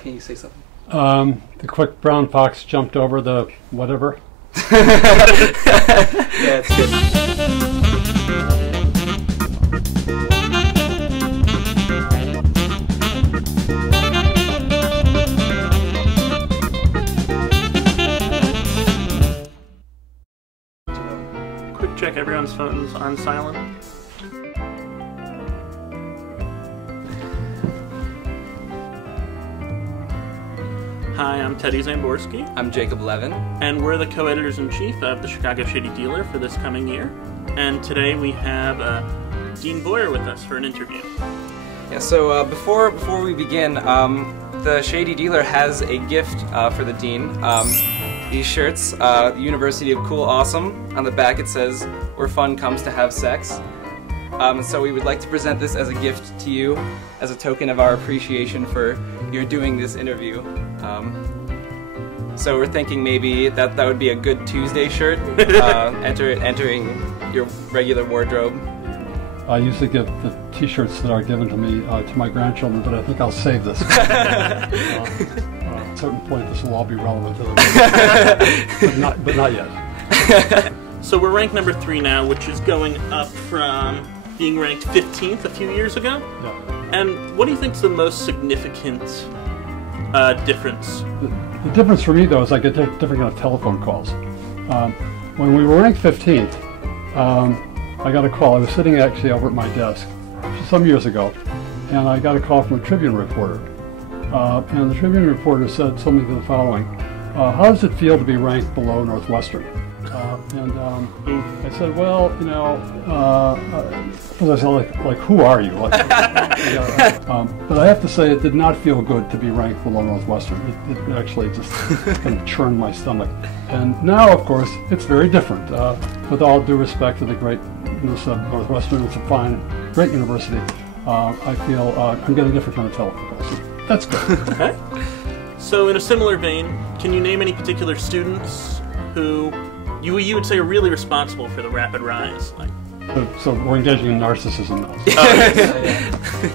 Can you say something? The quick brown fox jumped over the whatever. Yeah, it's good. Quick check, everyone's phone's on silent. Hi, I'm Teddy Zamborski, I'm Jacob Levin. and we're the co-editors-in-chief of the Chicago Shady Dealer for this coming year. And today we have Dean Boyer with us for an interview. Yeah, so before we begin, the Shady Dealer has a gift for the Dean. These shirts, the University of Cool Awesome. On the back it says, "Where fun comes to have sex." And so we would like to present this as a gift to you, as a token of our appreciation for your doing this interview. So we're thinking maybe that would be a good Tuesday shirt, entering your regular wardrobe. I usually give the T-shirts that are given to me to my grandchildren, but I think I'll save this. At a certain point, this will all be relevant to them, but not yet. So we're ranked number 3 now, which is going up from being ranked 15th a few years ago. Yeah. And what do you think is the most significant difference? The difference for me, though, is I get different kind of telephone calls. When we were ranked 15th, I got a call. I was sitting actually over at my desk some years ago, and I got a call from a Tribune reporter. And the Tribune reporter told me the following: how does it feel to be ranked below Northwestern? And I said, well, you know, I said, like, who are you? Like, but I have to say, it did not feel good to be ranked below Northwestern. It actually just kind of churned my stomach. And now, of course, it's very different. With all due respect to the greatness of Northwestern, it's a fine, great university. I feel I'm getting a different kind of telephone calls. So that's good. Okay. So in a similar vein, can you name any particular students who you would say are really responsible for the rapid rise? Like, So we're engaging in narcissism now.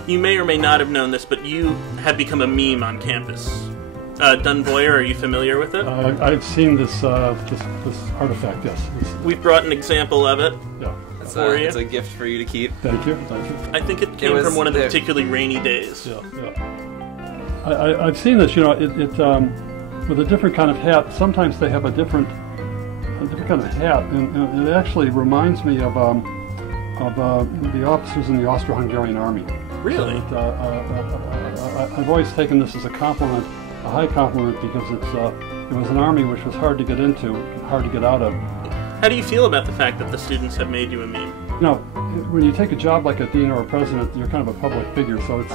you may or may not have known this, but you have become a meme on campus. Dun Boyer, are you familiar with it? I've seen this artifact. Yes. We've brought an example of it. Yeah. It's a gift for you to keep. Thank you. Thank you. I think it came from one of the particularly rainy days. Yeah. Yeah. I've seen this. You know, it with a different kind of hat. Sometimes they have a different kind of hat, and it actually reminds me of the officers in the Austro-Hungarian army. Really? So I've always taken this as a compliment, a high compliment, because it was an army which was hard to get into, hard to get out of. How do you feel about the fact that the students have made you a meme? You know, when you take a job like a dean or a president, you're kind of a public figure, so it's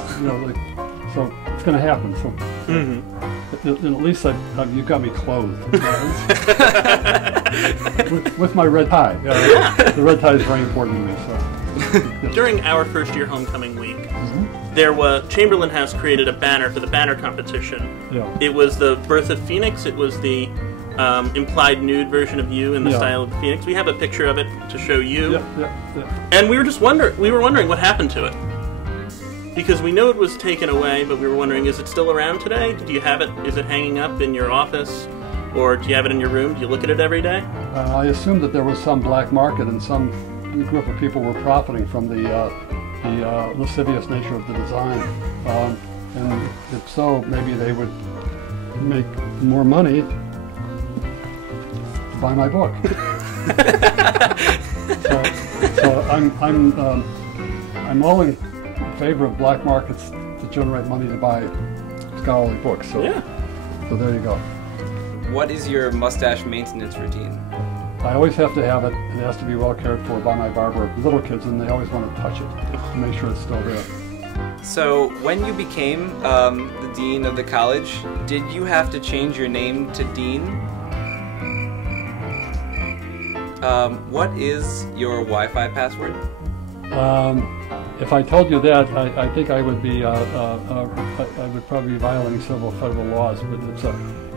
so it's going to happen. So. Mm-hmm. At least you got me clothed with my red tie. The red tie is very important to me. So during our first year homecoming week, Chamberlain House created a banner for the banner competition. Yeah. It was the birth of Phoenix. It was the implied nude version of you in the style of the Phoenix. We have a picture of it to show you. Yeah. And we were wondering what happened to it. Because we know it was taken away, but we were wondering, is it still around today? Do you have it? Is it hanging up in your office? Or do you have it in your room? Do you look at it every day? I assumed that there was some black market and some group of people were profiting from the lascivious nature of the design. And if so, maybe they would make more money to buy my book. so I'm all in favor of black markets to generate money to buy scholarly books. So there you go. What is your mustache maintenance routine? I always have to have it. It has to be well cared for by my barber. Little kids, and they always want to touch it to make sure it's still there. So when you became the dean of the college, did you have to change your name to Dean? What is your Wi-Fi password? If I told you that, I think I would be I would probably be violating several federal laws. But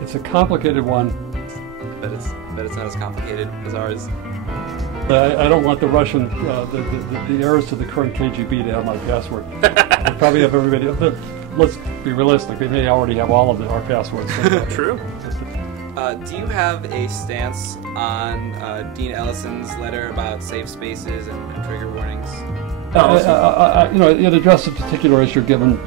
it's a complicated one. But it's not as complicated as ours. I don't want the Russian the heirs to the current KGB to have my password. I probably have everybody. let's be realistic. They may already have all of our passwords. True. Do you have a stance on Dean Ellison's letter about safe spaces and trigger warnings? It addressed a particular issue given,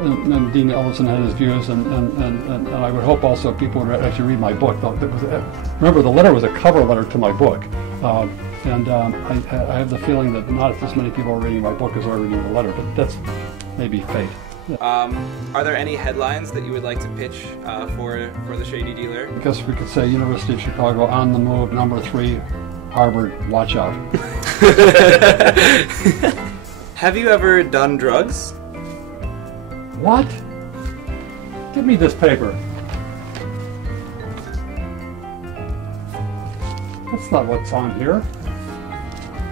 and Dean Ellison had his views, and I would hope also people would actually read my book. Remember, the letter was a cover letter to my book, and I have the feeling that not as many people are reading my book as are reading the letter, but that's maybe fate. Are there any headlines that you would like to pitch for the Shady Dealer? I guess we could say University of Chicago on the move, #3, Harvard, watch out. Have you ever done drugs? What? Give me this paper. That's not what's on here.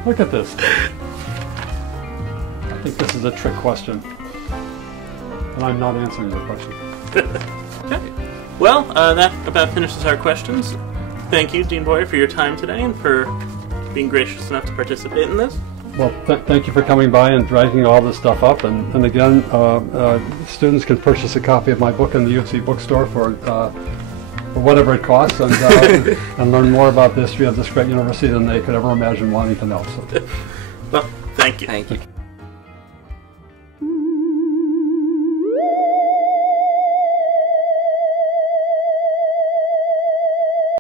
Look at this. I think this is a trick question. And I'm not answering your question. Okay. Well, that about finishes our questions. Thank you, Dean Boyer, for your time today and for being gracious enough to participate in this. Well, thank you for coming by and dragging all this stuff up. And again, students can purchase a copy of my book in the UC bookstore for whatever it costs, and and learn more about the history of this great university than they could ever imagine wanting to know. So. Well, thank you. Thank you.